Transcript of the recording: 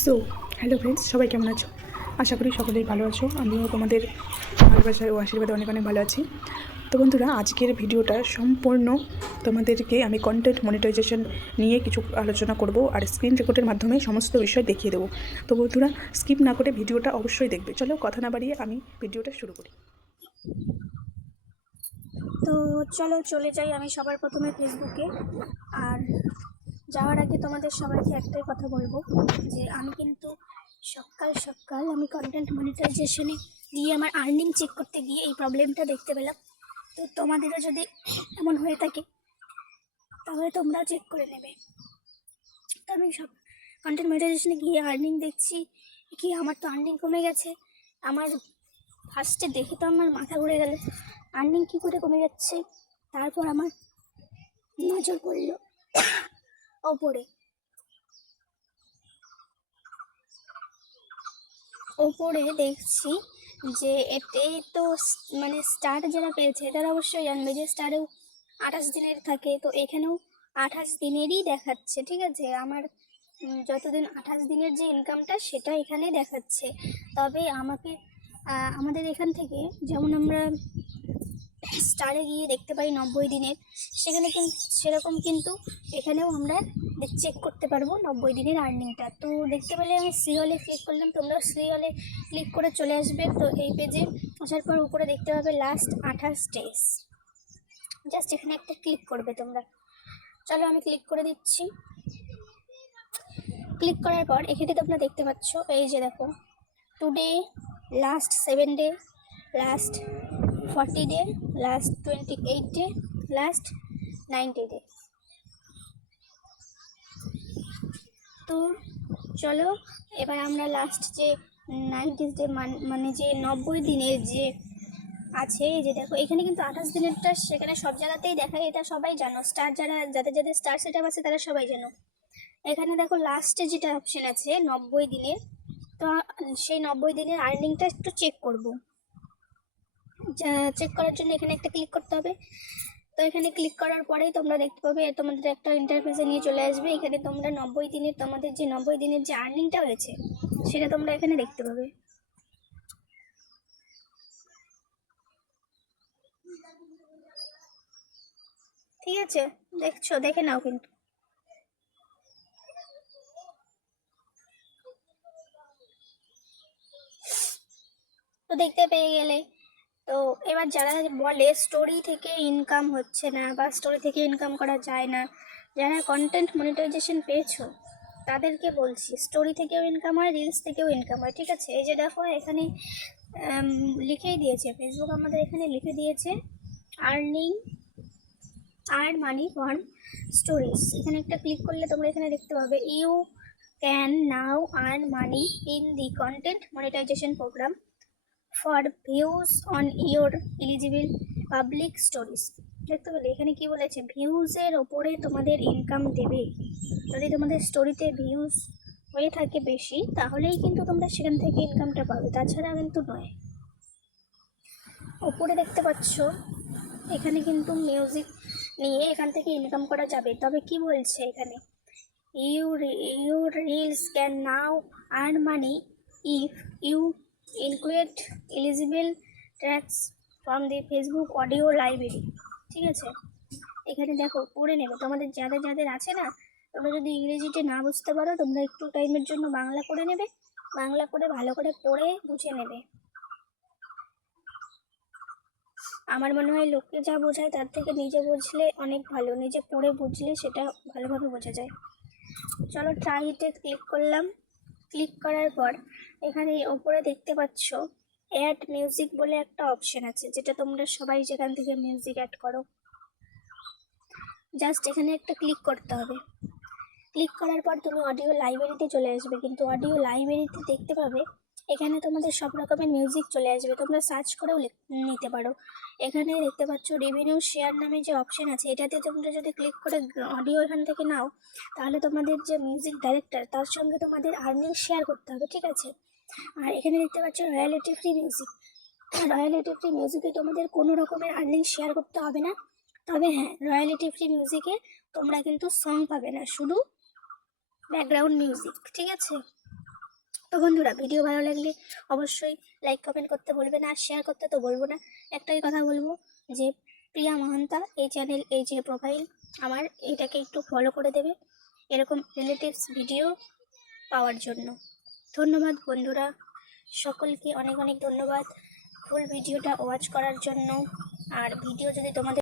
So hello friends সবাই কেমন আছো? আশা করি সকলেই ভালো আছো। আমিও তোমাদের ভালোবাসার ও আশীর্বাদে অনেক অনেক ভালো আছি। তো বন্ধুরা, আজকের ভিডিওটা সম্পূর্ণ তোমাদেরকে আমি কন্টেন্ট মনিটাইজেশন নিয়ে কিছু আলোচনা করব আর স্ক্রিন রেকর্ডের মাধ্যমে সমস্ত বিষয় দেখিয়ে দেবো। তো বন্ধুরা স্কিপ না করে ভিডিওটা অবশ্যই দেখবে। চলো কথা না বাড়িয়ে আমি ভিডিওটা শুরু করি। তো চলো চলে যাই আমি সবার প্রথমে ফেসবুকে যাওয়ার আগে তোমাদের সবাইকে একটাই কথা বলব, যে আমি কিন্তু সকাল সকাল আমি কন্টেন্ট মনিটাইজেশনে গিয়ে আমার আর্নিং চেক করতে গিয়ে এই প্রবলেমটা দেখতে পেলাম। তো তোমাদেরও যদি এমন হয়ে থাকে, তাহলে তোমরাও চেক করে নেবে। তো আমি সব কন্টেন্ট মনিটাইজেশনে গিয়ে আর্নিং দেখছি, কি আমার তো আর্নিং কমে গেছে। আমার ফার্স্টে দেখে তো আমার মাথা ঘুরে গেল আর্নিং কী করে কমে যাচ্ছে? তারপর আমার নজর পড়ল। ওপরে। ওপরে দেখছি যে এতে তো মানে স্টার যারা পেয়েছে, তারা অবশ্যই জানবে যে স্টারেও আঠাশ দিনের থাকে। তো এখানেও আঠাশ দিনেরই দেখাচ্ছে, ঠিক আছে? আমার যতদিন আঠাশ দিনের যে ইনকামটা সেটা এখানে দেখাচ্ছে। তবে আমাকে আমাদের এখান থেকে, যেমন আমরা স্টারে গিয়ে দেখতে পাই নব্বই দিনের। সেখানে কিন্তু সেরকম কিন্তু এখানেও আমরা চেক করতে পারব নব্বই দিনের আর্নিংটা তো দেখতে পেলে আমি সি হলে ক্লিক করলাম, তোমরাও সি হলে ক্লিক করে চলে আসবে। তো এই পেজে আসার পর উপরে দেখতে পাবে লাস্ট আঠাশ ডেজ জাস্ট এখানে একটা ক্লিক করবে তোমরা। চলো আমি ক্লিক করে দিচ্ছি। ক্লিক করার পর এখানে তোমরা দেখতে পাচ্ছ, এই যে দেখো today last seven day last forty day last twenty eight day last ninety day তো চলো, এবার আমরা লাস্ট যে নাইনটি ডে মানে যে নব্বই দিনের যে আছে যে দেখো, এখানে কিন্তু আঠাশ দিনেরটা সেখানে সব জায়গাতেই দেখায় এটা সবাই জানো। স্টার যারা যাদের যাদের স্টার সেট আছে, তারা সবাই জানো। এখানে দেখো লাস্টে যেটা অপশন আছে, নব্বই দিনের, তো সেই নব্বই দিনের আর্নিংটা একটু চেক করব। চেক করার জন্য এখানে একটা ক্লিক করতে হবে। তো এখানে ক্লিক করার পরেই তোমরা দেখতে পাবে তোমাদের একটা ইন্টারফেসে নিয়ে চলে আসবে। এখানে তোমরা নব্বই দিনের, তোমাদের যে নব্বই দিনের যে আর্নিংটা হয়েছে, সেটা তোমরা এখানে দেখতে পাবে। ঠিক আছে? দেখছ? দেখে নাও কিন্তু। তো দেখতে পেয়ে গেলে তো এবার যারা বলে স্টোরি থেকে ইনকাম হচ্ছে না বা স্টোরি থেকে ইনকাম করা যায় না, যারা কন্টেন্ট মনিটাইজেশন পেয়েছ, তাদেরকে বলছি স্টোরি থেকেও ইনকাম হয় রিলস থেকেও ইনকাম হয়, ঠিক আছে? এই যে দেখো, এখানে লিখেই দিয়েছে ফেসবুক আমাদের এখানে লিখে দিয়েছে earning earn money from stories এখানে একটা ক্লিক করলে তোমরা এখানে দেখতে পাবে you can now earn money in the content monetization program for views on your eligible public stories দেখতে পেলে, এখানে কি বলেছে? ভিউজের ওপরে তোমাদের ইনকাম দেবে। যদি তোমাদের স্টোরিতে ভিউজ হয়ে থাকে বেশি, তাহলেই কিন্তু তোমরা সেখান থেকে ইনকামটা পাবে। তাছাড়া কিন্তু নয়। ওপরে দেখতে পাচ্ছ, এখানে কিন্তু মিউজিক নিয়ে এখান থেকে ইনকাম করা যাবে। তবে কি বলছে এখানে? You your reels can now earn money if you include eligible tracks from the Facebook audio library ঠিক আছে? এখানে দেখো, পড়ে নেবে। তোমাদের যাদের যাদের আছে না, তোমরা যদি ইংরেজিতে না বুঝতে পারো, তোমরা একটু টাইমের জন্য বাংলা করে নেবে। বাংলা করে ভালো করে পড়ে বুঝে নেবে। আমার মনে হয় লোককে যা বোঝায়, তার থেকে নিজে বুঝলে অনেক ভালো। নিজে পড়ে বুঝলে সেটা ভালোভাবে বোঝা যায়। চলো ট্রাই ইটে ক্লিক করলাম। ক্লিক করার পর এখানে ওপরে দেখতে পাচ্ছ অ্যাড মিউজিক বলে একটা অপশন আছে, যেটা তোমরা সবাই যেখান থেকে মিউজিক অ্যাড করো। জাস্ট এখানে একটা ক্লিক করতে হবে। ক্লিক করার পর তুমি অডিও লাইব্রেরিতে চলে আসবে, কিন্তু অডিও লাইব্রেরিতে দেখতে পাবে এখানে তোমাদের সব রকমের মিউজিক চলে আসবে। তোমরা সার্চ করেও নিতে পারো। এখানে দেখতে পাচ্ছ রেভিনিউ শেয়ার নামে যে অপশন আছে, এটাতে তোমরা যদি ক্লিক করে অডিও এখান থেকে নাও, তাহলে তোমাদের যে মিউজিক ডাইরেক্টর তার সঙ্গে তোমাদের আর্নিং শেয়ার করতে হবে, ঠিক আছে? আর এখানে দেখতে পাচ্ছ royalty free music royalty free মিউজিকে তোমাদের কোনো রকমের আর্নিং শেয়ার করতে হবে না। তবে হ্যাঁ রয়্যালিটি ফ্রি মিউজিকে তোমরা কিন্তু সং পাবে না, শুধু ব্যাকগ্রাউন্ড মিউজিক ঠিক আছে? তো বন্ধুরা, ভিডিও ভালো লাগলে অবশ্যই লাইক কমেন্ট করতে বলবে না, আর শেয়ার করতে তো বলব না। একটাই কথা বলব যে, প্রিয়া মহান্তা এই চ্যানেল এই যে প্রোফাইল আমার এটাকে একটু ফলো করে দেবে এরকম রিলেটিভস ভিডিও পাওয়ার জন্য। ধন্যবাদ বন্ধুরা, সকলকে অনেক অনেক ধন্যবাদ। ফুল ভিডিওটা ওয়াচ করার জন্য। আর ভিডিও যদি তোমাদের